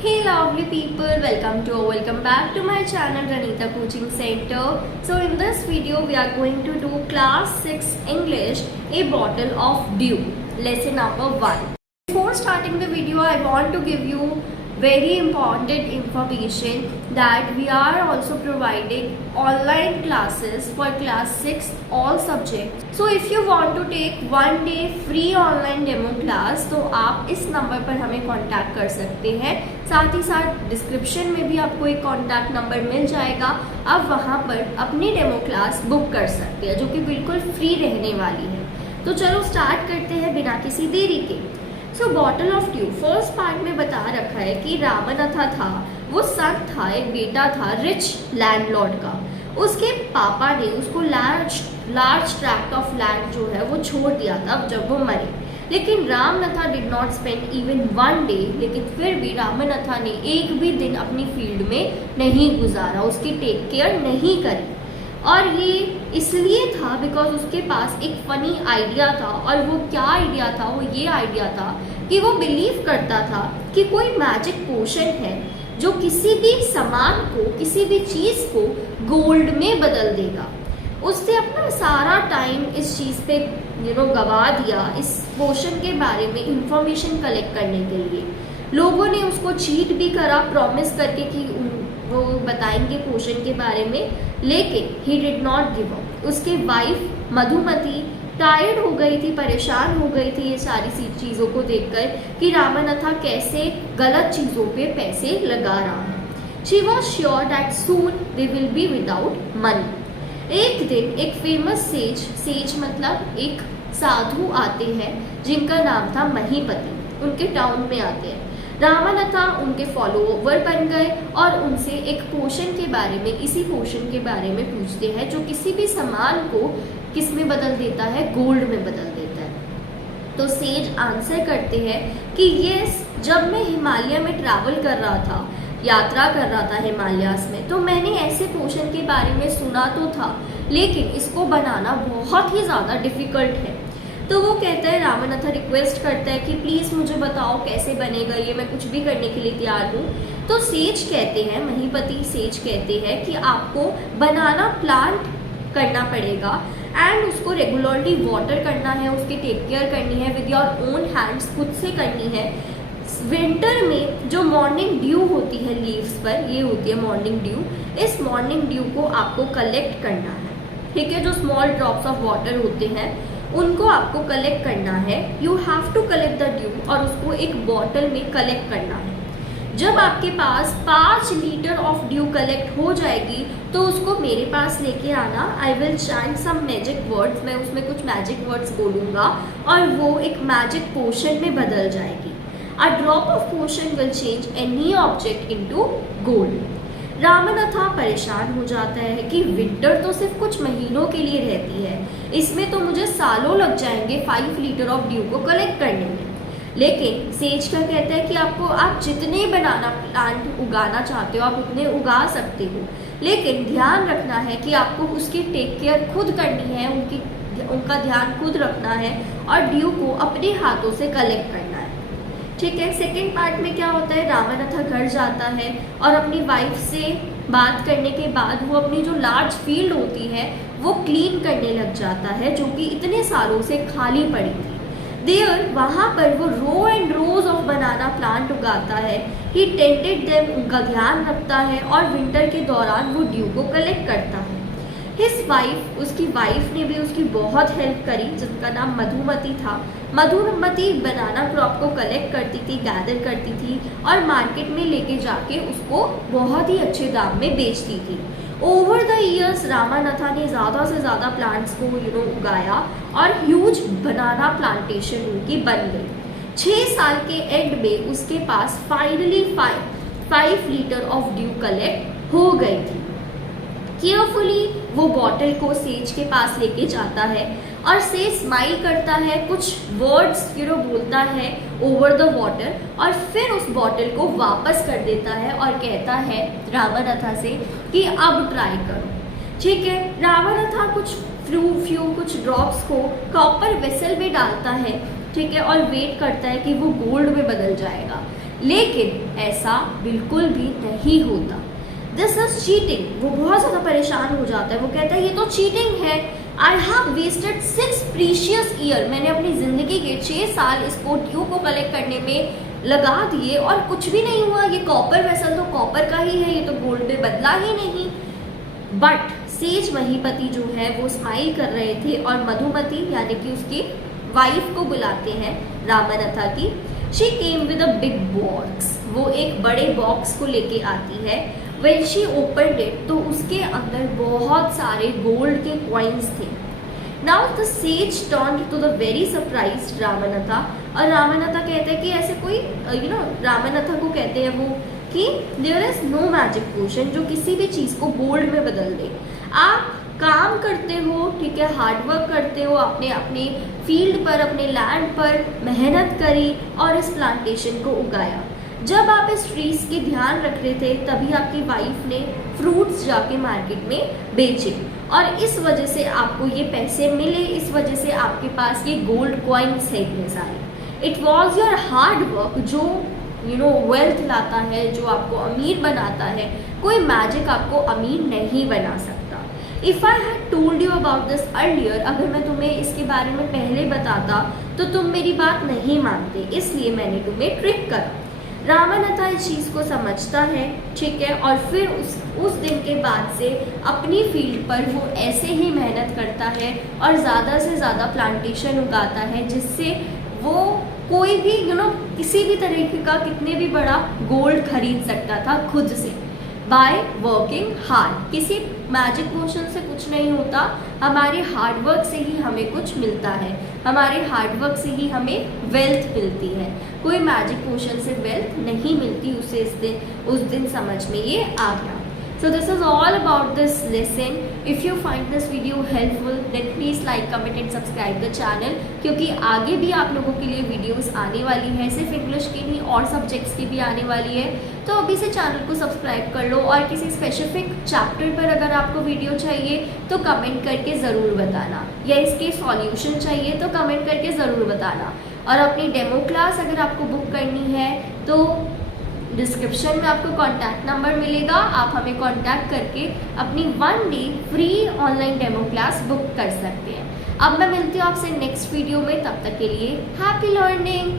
Hey lovely people, welcome back to my channel Ranita Coaching Center. So in this video we are going to do class 6 English, a bottle of dew, lesson number 1. Before starting the video I want to give you very important information that we are also providing online classes for class 6 all subjects. So if you want to take 1 day free online demo class तो आप इस number पर हमें contact कर सकते हैं। साथ ही साथ डिस्क्रिप्शन में भी आपको एक कांटेक्ट नंबर मिल जाएगा, आप वहां पर अपनी डेमो क्लास बुक कर सकते हैं जो कि बिल्कुल फ्री रहने वाली है। तो चलो स्टार्ट करते हैं बिना किसी देरी के। So bottle of dew first part में बता रखा है कि रामनाथा था, वो सन था, एक बेटा था रिच लैंडलॉर्ड का। उसके पापा ने उसको लार्ज ट्रैक्ट ऑफ लैंड जो है वो छोड़ दिया था जब वो मरे। लेकिन Ramanatha did not spend even 1 day, लेकिन फिर भी रामनाथा ने एक भी दिन अपनी फील्ड में नहीं गुजारा, उसकी टेक केयर नहीं करी। और ये इसलिए था बिकॉज उसके पास एक फनी आइडिया था, और वो क्या आइडिया था, वो ये आइडिया था कि वो बिलीव करता था कि कोई मैजिक पोशन है जो किसी भी सामान को, किसी भी चीज़ को गोल्ड में बदल देगा। उसने अपना सारा टाइम इस चीज़ पे गवा दिया, इस पोशन के बारे में इंफॉर्मेशन कलेक्ट करने के लिए। लोगों ने उसको चीट भी करा प्रॉमिस करके कि वो बताएंगे पोशन के बारे में, लेकिन he did not give up. उसके वाइफ मधुमती टायर्ड हो गई थी, परेशान हो गई थी ये सारी चीज़ों को देखकर कि रामनाथा कैसे गलत चीज़ों पे पैसे लगा रहा है। She was sure that soon they will be without money. एक दिन एक फेमस सेज मतलब एक साधु आते हैं जिनका नाम था महीपति, उनके टाउन में आते हैं। रामनाथा उनके फॉलोवर बन गए और उनसे एक पोशन के बारे में, इसी पोशन के बारे में पूछते हैं जो किसी भी सामान को किस में बदल देता है, गोल्ड में बदल देता है। तो सेज आंसर करते हैं कि यस, जब मैं हिमालय में ट्रैवल कर रहा था, यात्रा कर रहा था हिमालयास में, तो मैंने ऐसे पोशन के बारे में सुना तो था, लेकिन इसको बनाना बहुत ही ज़्यादा डिफ़िकल्ट है। तो वो कहता है, रामनाथा रिक्वेस्ट करता है कि प्लीज़ मुझे बताओ कैसे बनेगा ये, मैं कुछ भी करने के लिए तैयार हूँ। तो सेज कहते हैं, महीपति सेज कहते हैं कि आपको बनाना प्लांट करना पड़ेगा एंड उसको रेगुलरली वाटर करना है, उसकी टेक केयर करनी है विद योर ओन हैंड्स, खुद से करनी है। विंटर में जो मॉर्निंग ड्यू होती है लीव्स पर, ये होती है मॉर्निंग ड्यू, इस मॉर्निंग ड्यू को आपको कलेक्ट करना है, ठीक है। जो स्मॉल ड्रॉप्स ऑफ वाटर होते हैं उनको आपको कलेक्ट करना है। You have to collect the dew, और उसको एक बॉटल में कलेक्ट करना है। जब आपके पास 5 लीटर ऑफ ड्यू कलेक्ट हो जाएगी तो उसको मेरे पास लेके आना। I will chant some magic words, मैं उसमें कुछ मैजिक वर्ड्स बोलूँगा और वो एक मैजिक पोशन में बदल जाएगी। A drop of potion will change any object into gold. Ramnatha परेशान हो जाता है कि विंटर तो सिर्फ कुछ महीनों के लिए रहती है, इसमें तो मुझे सालों लग जाएंगे 5 लीटर ऑफ ड्यू को कलेक्ट करने में। लेकिन सेज का कहता है कि आप जितने बनाना प्लांट उगाना चाहते हो आप उतने उगा सकते हो, लेकिन ध्यान रखना है कि आपको उसकी टेक केयर खुद करनी है, उनका ध्यान खुद रखना है और ड्यू को अपने हाथों से कलेक्ट करना है, ठीक है। सेकेंड पार्ट में क्या होता है, रामनाथा घर जाता है और अपनी वाइफ से बात करने के बाद वो अपनी जो लार्ज फील्ड होती है वो क्लीन करने लग जाता है जो कि इतने सालों से खाली पड़ी थी। देयर वहाँ पर वो row and rows of banana plant उगाता है। ही टेंटेड देम, उनका ध्यान रखता है और विंटर के दौरान वो ड्यू को कलेक्ट करता है। हिज वाइफ, उसकी वाइफ ने भी उसकी बहुत हेल्प करी जिसका नाम मधुमती था। मधुमती बनाना क्रॉप को कलेक्ट करती थी, गैदर करती थी और मार्केट में लेके जाके उसको बहुत ही अच्छे दाम में बेचती थी। ओवर द ईयर्स रामनाथा ने ज़्यादा से ज़्यादा प्लांट्स को उगाया और ह्यूज बनाना प्लांटेशन उनकी बन गई। 6 साल के एंड में उसके पास finally 5 litre of dew collect हो गई थी। केयरफुली वो बॉटल को सेज के पास लेके जाता है और सेज स्माइल करता है, कुछ वर्ड्स बोलता है ओवर द वाटर और फिर उस बॉटल को वापस कर देता है और कहता है रामनाथा से कि अब ट्राई करो, ठीक है। रामनाथा कुछ ड्रॉप्स को कॉपर वेसल में डालता है, ठीक है, और वेट करता है कि वो गोल्ड में बदल जाएगा। लेकिन ऐसा बिल्कुल भी नहीं होता। This is cheating. वो बहुत ज़्यादा परेशान हो जाता है, वो कहता है ये तो चीटिंग है। I have wasted 6 precious year, मैंने अपनी ज़िंदगी के 6 साल इसको ड्यू को कलेक्ट करने में लगा दिए और कुछ भी नहीं हुआ। ये कॉपर वेसल तो कॉपर का ही है, ये तो गोल्ड में बदला ही नहीं। बट सेज महीपति जो है वो स्माइल कर रहे थे और मधुमती यानी कि उसकी वाइफ को बुलाते हैं रामानथा की। She came with a big box, वो एक बड़े बॉक्स को लेके आती है। When she opened it, तो उसके अंदर बहुत सारे गोल्ड के कॉइन्स थे। Now the sage turned to the very surprised रामानथा, और रामानथा कहते हैं कि ऐसे कोई रामानथा को कहते हैं वो कि there is no magic potion जो किसी भी चीज़ को गोल्ड में बदल दे। आप काम करते हो, ठीक है, हार्ड वर्क करते हो, आपने अपने फील्ड पर, अपने लैंड पर मेहनत करी और इस प्लांटेशन को उगाया। जब आप इस ट्रीज के ध्यान रख रहे थे तभी आपकी वाइफ ने फ्रूट्स जाके मार्केट में बेचे और इस वजह से आपको ये पैसे मिले, इस वजह से आपके पास ये गोल्ड कॉइन्स है इतने सारे। It was your hard work जो वेल्थ लाता है, जो आपको अमीर बनाता है। कोई मैजिक आपको अमीर नहीं बना सकता। If I had told you about this earlier, अगर मैं तुम्हें इसके बारे में पहले बताता तो तुम मेरी बात नहीं मानते, इसलिए मैंने तुम्हें ट्रिक करा। रामानथा इस चीज़ को समझता है, ठीक है, और फिर उस दिन के बाद से अपनी फील्ड पर वो ऐसे ही मेहनत करता है और ज़्यादा से ज़्यादा प्लांटेशन उगाता है जिससे वो कोई भी किसी भी तरीके का कितने भी बड़ा गोल्ड खरीद सकता था खुद से बाय वर्किंग हार्ड। किसी मैजिक पोशन से कुछ नहीं होता, हमारे हार्ड वर्क से ही हमें कुछ मिलता है, हमारे हार्ड वर्क से ही हमें वेल्थ मिलती है। कोई मैजिक पोशन से वेल्थ नहीं मिलती। उसे उस दिन समझ में ये आ गया। So this is all about this lesson. If you find this video helpful, then please like, comment and subscribe the channel, क्योंकि आगे भी आप लोगों के लिए वीडियोस आने वाली है, सिर्फ इंग्लिश की नहीं और सब्जेक्ट्स की भी आने वाली है। तो अभी से चैनल को सब्सक्राइब कर लो और किसी स्पेसिफिक चैप्टर पर अगर आपको वीडियो चाहिए तो कमेंट करके ज़रूर बताना, या इसके सॉल्यूशन चाहिए तो कमेंट करके ज़रूर बताना। और अपनी डेमो क्लास अगर आपको बुक करनी है तो डिस्क्रिप्शन में आपको कॉन्टैक्ट नंबर मिलेगा, आप हमें कॉन्टैक्ट करके अपनी 1 day free online demo class book कर सकते हैं। अब मैं मिलती हूँ आपसे नेक्स्ट वीडियो में, तब तक के लिए हैप्पी लर्निंग।